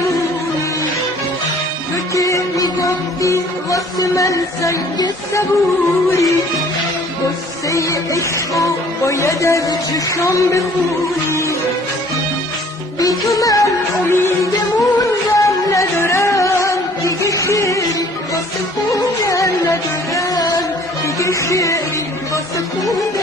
بمونی، تو که میگفتی واسه من سنگ صبوری، قصه عشقو باید از چشم بخونی. بی تو من امید موندن ندارم، دیگه شعری واسه خوندن ندارم، دیگه شعری واسه خوندن